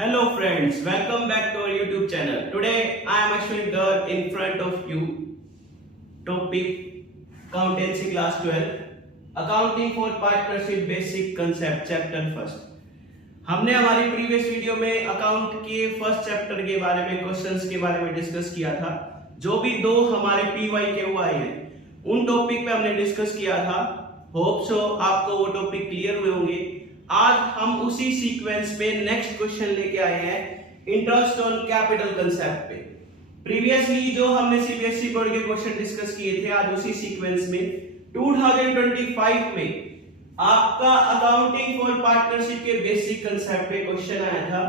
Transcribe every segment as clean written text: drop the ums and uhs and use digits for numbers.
Hello friends, welcome back to our YouTube channel. Today I am Ashwin Garg in front of you. Topic Accountancy Class 12 Accounting for Partnership Basic Concept Chapter First. हमने हमारी previous video में account के first chapter के बारे में questions के बारे में डिस्कस किया था। जो भी दो हमारे PYQ आए हैं उन टॉपिक पे हमने डिस्कस किया था। होप सो आपको वो टॉपिक क्लियर हुए होंगे। आज हम उसी सीक्वेंस में नेक्स्ट क्वेश्चन लेके आए हैं इंटरेस्ट ऑन कैपिटल कंसेप्ट पे। प्रीवियसली जो हमने सीबीएसई बोर्ड के क्वेश्चन डिस्कस किए थे, आज उसी सीक्वेंस में 2025 में आपका अकाउंटिंग फॉर पार्टनरशिप के बेसिक कंसेप्ट पे क्वेश्चन आया था,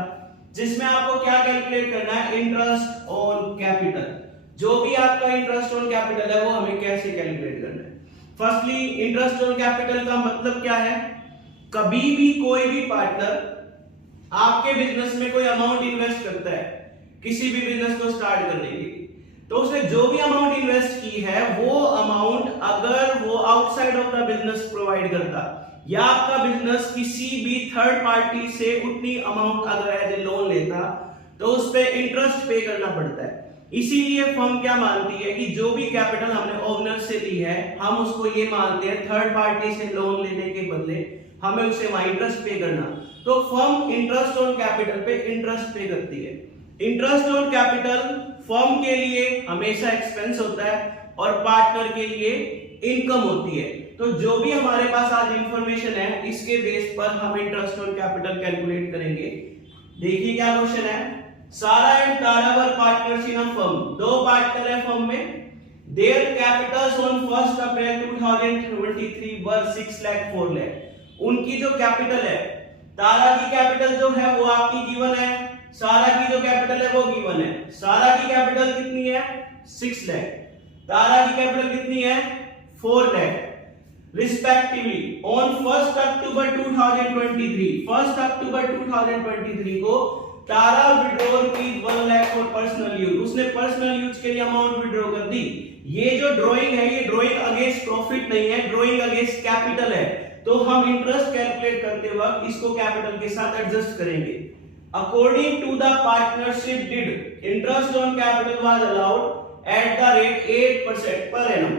जिसमें आपको क्या कैलकुलेट करना है, इंटरेस्ट ऑन कैपिटल। जो भी आपका इंटरेस्ट ऑन कैपिटल है वो हमें कैसे कैलकुलेट करना है। फर्स्टली इंटरेस्ट ऑन कैपिटल का मतलब क्या है, कभी भी कोई भी पार्टनर आपके बिजनेस में कोई अमाउंट इन्वेस्ट करता है किसी भी बिजनेस को स्टार्ट करने के लिए, तो उसने जो भी अमाउंट इन्वेस्ट की है वो अमाउंट अगर वो outside of the business provide करता या आपका बिजनेस किसी भी थर्ड पार्टी से उतनी अमाउंट अगर एज ए लोन लेता तो उस पे इंटरेस्ट पे करना पड़ता है। इसीलिए फर्म क्या मानती है कि जो भी कैपिटल हमने ओनर से ली है हम उसको ये मानते हैं थर्ड पार्टी से लोन लेने के बदले हमें उसे वहां इंटरेस्ट पे करना। तो फर्म इंटरेस्ट ऑन कैपिटल पे इंटरेस्ट पे करती है। इंटरेस्ट ऑन कैपिटल फर्म के लिए हमेशा एक्सपेंस होता है और पार्टनर के लिए इनकम होती है। तो जो भी हमारे पास आज इंफॉर्मेशन है इसके बेस पर हम इंटरेस्ट ऑन कैपिटल कैलकुलेट करेंगे। देखिए क्या क्वेश्चन है, सारा and Tara were partners in a firm. दो पार्टनर है फर्म में। देयर कैपिटल्स ऑन 1 अप्रैल 2023 वर 6 लाख 4 लाख। उनकी जो कैपिटल है, तारा की कैपिटल जो है वो आपकी गिवन है, सारा की जो कैपिटल है वो गिवन है। सारा की कैपिटल कितनी है, 6 लाख। तारा की कैपिटल कितनी है, 4 लाख रिस्पेक्टिवली। ऑन 1 अक्टूबर 2023 1 अक्टूबर 2023 को तारा विड्रॉल की 1 लाख फॉर पर्सनल यूज। उसने पर्सनल यूज के लिए अमाउंट विड्रॉ कर दी। ये जो ड्राइंग है ये ड्राइंग अगेंस्ट प्रॉफिट नहीं है, ड्राइंग अगेंस्ट कैपिटल है। तो हम इंटरेस्ट कैलकुलेट करते वक्त इसको कैपिटल के साथ एडजस्ट करेंगे। According to the partnership deed interest on capital was allowed at the rate 8% per annum.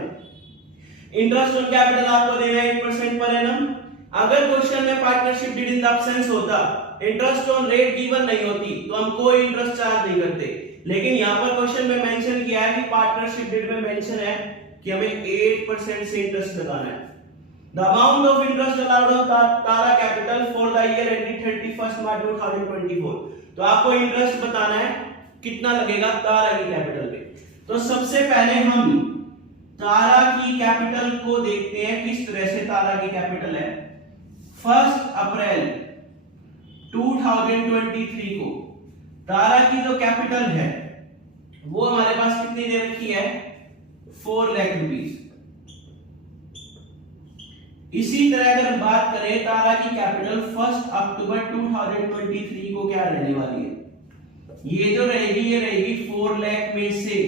Interest on capital आपको देना है 8% पर एनम। अगर क्वेश्चन में partnership deed in the absence होता, इंटरेस्ट ऑन रेट गिवन नहीं होती, तो हम कोई इंटरेस्ट चार्ज नहीं करते। लेकिन यहाँ पर क्वेश्चन में मेंशन किया है कि पार्टनरशिप डीड में मेंशन है कि हमें 8% से इंटरेस्ट लगाना है। The amount of interest allowed on Tara Capital for the year ending 31st March 2024। तो आपको इंटरेस्ट बताना है कितना लगेगा तारा की कैपिटल पे। तो सबसे पहले हम तारा की कैपिटल को देखते हैं किस तरह से तारा की कैपिटल है। 1 अप्रैल 2023 को तारा की जो कैपिटल है वो हमारे पास कितनी दे रखी है, 4 लाख रुपीस। इसी तरह अगर हम बात करें तारा की कैपिटल 1 अक्टूबर 2023 को क्या रहने वाली है, ये जो रहेगी ये रहेगी 4 लाख में से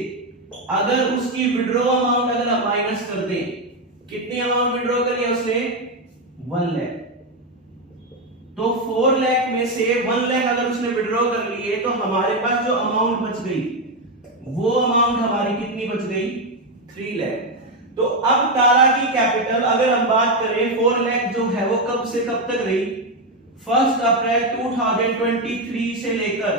अगर उसकी विड्रॉ अमाउंट अगर हम माइनस कर दें, कितनी अमाउंट विड्रॉ करी है उसने, 1 लाख। तो 4 लाख में से 1 लाख अगर उसने विड्रॉ कर लिए तो हमारे पास जो अमाउंट बच गई वो अमाउंट हमारी कितनी बच गई, 3 लाख। तो अब तारा की कैपिटल अगर हम बात करें 4 लाख जो है वो कब से कब तक रही, 1 अप्रैल 2023 से लेकर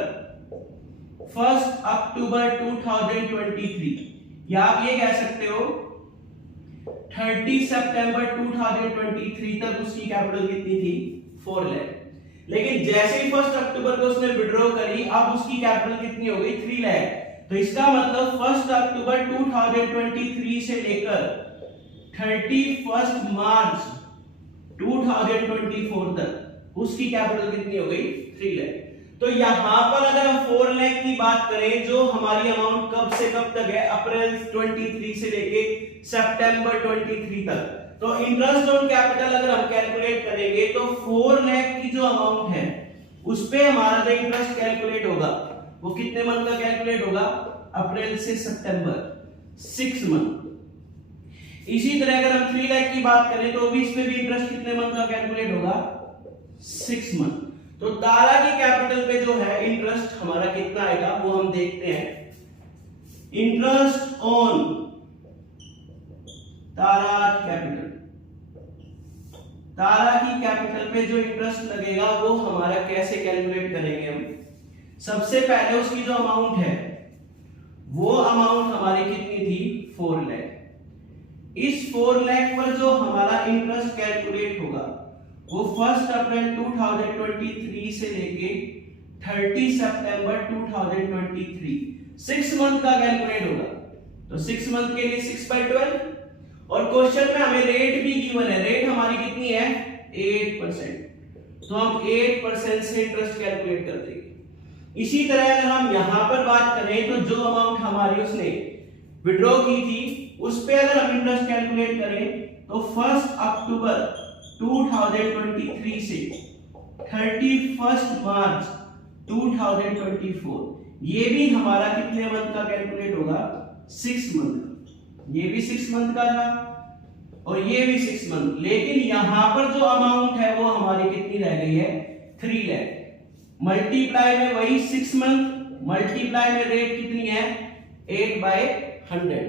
1 अक्टूबर 2023, या आप ये कह सकते हो 30 सितंबर 2023 तक उसकी कैपिटल कितनी थी, 4 लाख। लेकिन जैसे ही 1 अक्टूबर को उसने विड्रॉ करी अब उसकी कैपिटल कितनी हो गई, 3 लाख। तो इसका मतलब 1 अक्टूबर 2023 से लेकर 31 मार्च 2024 तक उसकी कैपिटल कितनी हो गई, 3 लाख। तो यहां पर अगर हम 4 लाख की बात करें जो हमारी अमाउंट कब से कब तक है, अप्रैल 23 से लेके सितंबर 23 तक, तो इंटरेस्ट ऑन कैपिटल अगर हम कैलकुलेट करेंगे तो 4 लाख की जो अमाउंट है उस पे हमारा जो इंटरेस्ट कैलकुलेट होगा वो कितने मंथ का कैलकुलेट होगा, अप्रैल से सितंबर, 6 मंथ। इसी तरह अगर हम 3 लाख की बात करें तो भी इस पे भी इंटरेस्ट कितने मंथ का कैलकुलेट होगा, 6 मंथ। तो तारा की कैपिटल पे जो है देखते हैं। इंटरेस्ट ऑन तारा कैपिटल, तारा की कैपिटल पे जो इंटरेस्ट लगेगा वो हमारा कैसे कैलकुलेट करेंगे हम। सबसे पहले उसकी जो अमाउंट है वो अमाउंट हमारी कितनी थी, 4 लाख। इस 4 लाख पर जो हमारा इंटरेस्ट कैलकुलेट होगा वो 1 अप्रैल 2023 से लेके 30 सितंबर 2023 6 मंथ का कैलकुलेट होगा। तो 6 मंथ के लिए 6/12 और क्वेश्चन में हमें रेट भी गिवन है। रेट हमारी कितनी है, 8%। तो हम 8% से इंटरेस्ट कैलकुलेट कर देंगे। इसी तरह अगर हम यहां पर बात करें तो जो अमाउंट हमारी उसने विड्रॉ की थी उस पे अगर हम इंटरेस्ट कैलकुलेट करें तो 1 अक्टूबर 2023 से 31 मार्च 2024 ये भी हमारा कितने मंथ का कैलकुलेट होगा, 6 मंथ का। ये भी 6 मंथ का था और ये भी 6 मंथ। लेकिन यहां पर जो अमाउंट है वो हमारी कितनी रह गई है, 3 लाख। मल्टीप्लाई में वही 6 मंथ, मल्टीप्लाई में रेट कितनी है, 8/100।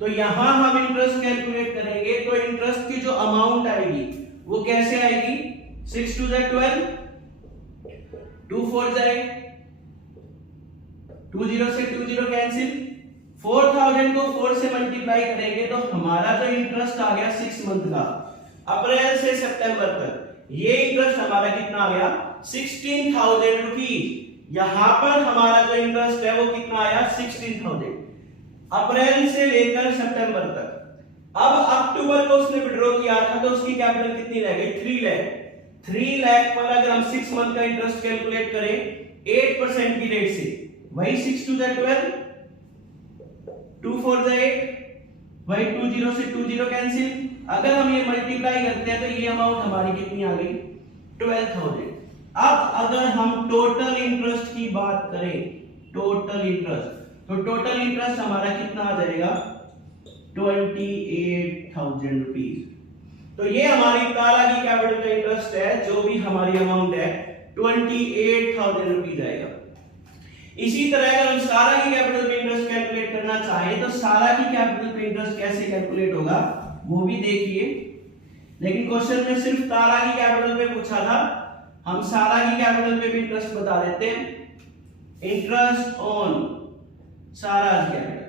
तो यहां हम इंटरेस्ट कैलकुलेट करेंगे तो इंटरेस्ट की जो अमाउंट आएगी वो कैसे आएगी, 6 2 12, 2 4 जाए, 2 0 से 2 0 कैंसिल, 4000 को 4 से मल्टीप्लाई करेंगे तो हमारा जो इंटरेस्ट आ गया 6 मंथ का, अप्रैल से सितंबर तक, ये इंटरेस्ट हमारा कितना आ गया, 16,000 रुपीज। यहां पर हमारा जो इंटरेस्ट है वो कितना आया, 16,000 अप्रैल से लेकर सितंबर तक। अब अक्टूबर को उसने विड्रॉ किया था तो उसकी कैपिटल कितनी रह गई, 3 लाख। 3 लाख पर अगर हम 6 मंथ का इंटरेस्ट कैलकुलेट करें 8% की रेट से, वही 6 2 12, 2 4 8, वही 2 0 से 2 0 कैंसिल। अगर हम ये मल्टीप्लाई करते हैं तो ये अमाउंट हमारी कितनी आ गई, 12,000। अब अगर हम टोटल इंटरेस्ट की बात करें, टोटल इंटरेस्ट, तो टोटल इंटरेस्ट हमारा कितना आ जाएगा, 28,000 रुपीज। तो ये हमारी तारा की कैपिटल का इंटरेस्ट है, जो भी हमारी अमाउंट है 28,000 रुपीज आएगा। इसी तरह अगर हम सारा की कैपिटल पे इंटरेस्ट कैलकुलेट करना चाहें तो सारा की कैपिटल पे इंटरेस्ट कैसे कैलकुलेट होगा वो भी देखिए। लेकिन क्वेश्चन में सिर्फ तारा की कैपिटल पे पूछा था, हम सारा की कैपिटल पे भी इंटरेस्ट बता देते हैं। इंटरेस्ट ऑन सारा कैपिटल,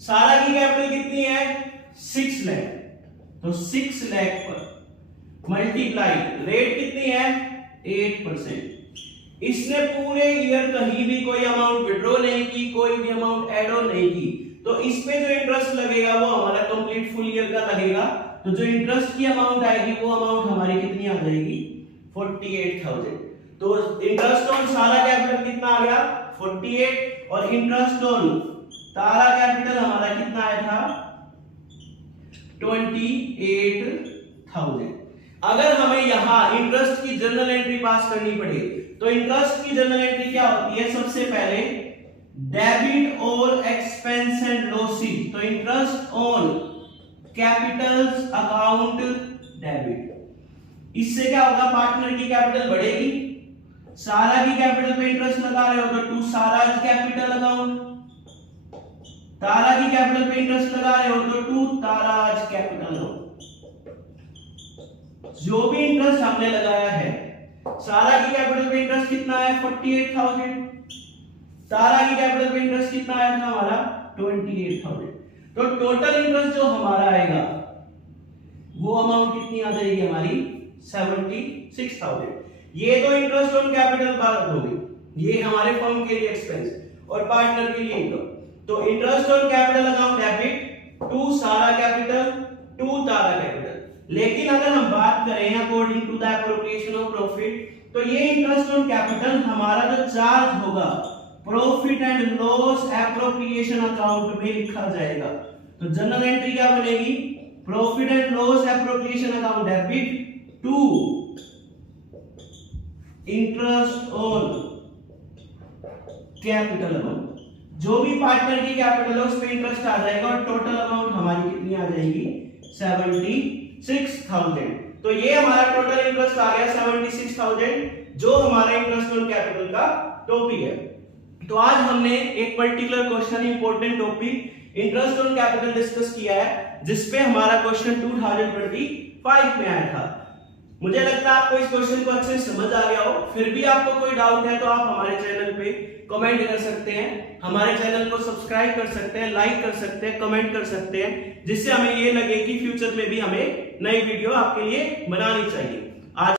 सारा की कैपिटल कितनी है, 6 लाख। तो 6 लाख पर मल्टीप्लाई, रेट कितनी है, 8%। इसने पूरे ईयर कहीं भी कोई अमाउंट विड्रॉ नहीं की, कोई भी अमाउंट ऐड ऑन नहीं की, तो इस पे जो इंटरेस्ट लगेगा वो हमारा कंप्लीट फुल ईयर का लगेगा। तो जो इंटरेस्ट की अमाउंट आएगी वो अमाउंट हमारी कितनी आ जाएगी, 48,000। तो इंटरेस्ट ऑन सारा कैपिटल कितना आ गया, 48, और इंटरेस्ट ऑन तारा कैपिटल हमारा कितना आया था, 28,000। अगर हमें यहां इंटरेस्ट की जर्नल एंट्री पास करनी पड़े तो इंटरेस्ट की जर्नल एंट्री क्या होती है, सबसे पहले डेबिट और एक्सपेंस एंड लॉसेस। तो interest on Capitals account debit, इससे क्या होगा, पार्टनर की कैपिटल बढ़ेगी। सारा की कैपिटल पे इंटरेस्ट लगा रहे हो तो टू साराज कैपिटल अकाउंट, तारा की कैपिटल पे इंटरेस्ट लगा रहे हो तो टू ताराज कैपिटल अकाउंट। जो भी इंटरेस्ट हमने लगाया है, सारा की कैपिटल पे इंटरेस्ट कितना है, 48,000, तारा की कैपिटल पे इंटरेस्ट कितना आया था हमारा, 28,000। तो टोटल इंटरेस्ट जो हमारा आएगा वो अमाउंट कितनी आ जाएगी हमारी, 76,000। ये तो इंटरेस्ट ऑन कैपिटल बात हो गई, ये हमारे फर्म के लिए एक्सपेंस और पार्टनर के लिए इनकम। तो interest on capital account debit to Sara capital to Tara capital. लेकिन अगर हम बात करें according to the appropriation of profit, तो ये इंटरेस्ट ऑन कैपिटल हमारा जो चार्ज होगा profit and loss appropriation account में लिखा जाएगा। तो जनरल एंट्री क्या बनेगी, profit and loss appropriation account debit to interest on capital account. जो भी पार्टनर की कैपिटल है उस पे इंटरेस्ट आ जाएगा और टोटल अमाउंट हमारी कितनी आ जाएगी, 76,000। तो ये हमारा टोटल इंटरेस्ट आ गया 76,000, जो हमारा इंटरेस्ट ऑन कैपिटल का टॉपिक है। तो आज हमने एक particular question, important topic interest on capital discuss किया है, जिसपे हमारा क्वेश्चन 2025 में आया था। मुझे लगता है आपको इस क्वेश्चन को अच्छे से समझ आ गया हो। फिर भी आपको कोई डाउट है तो आप हमारे चैनल पे कमेंट कर सकते हैं, हमारे चैनल को सब्सक्राइब कर सकते हैं, लाइक कर सकते हैं, कमेंट कर सकते हैं, जिससे हमें ये लगे कि फ्यूचर में भी हमें नई वीडियो आपके लिए बनानी चाहिए।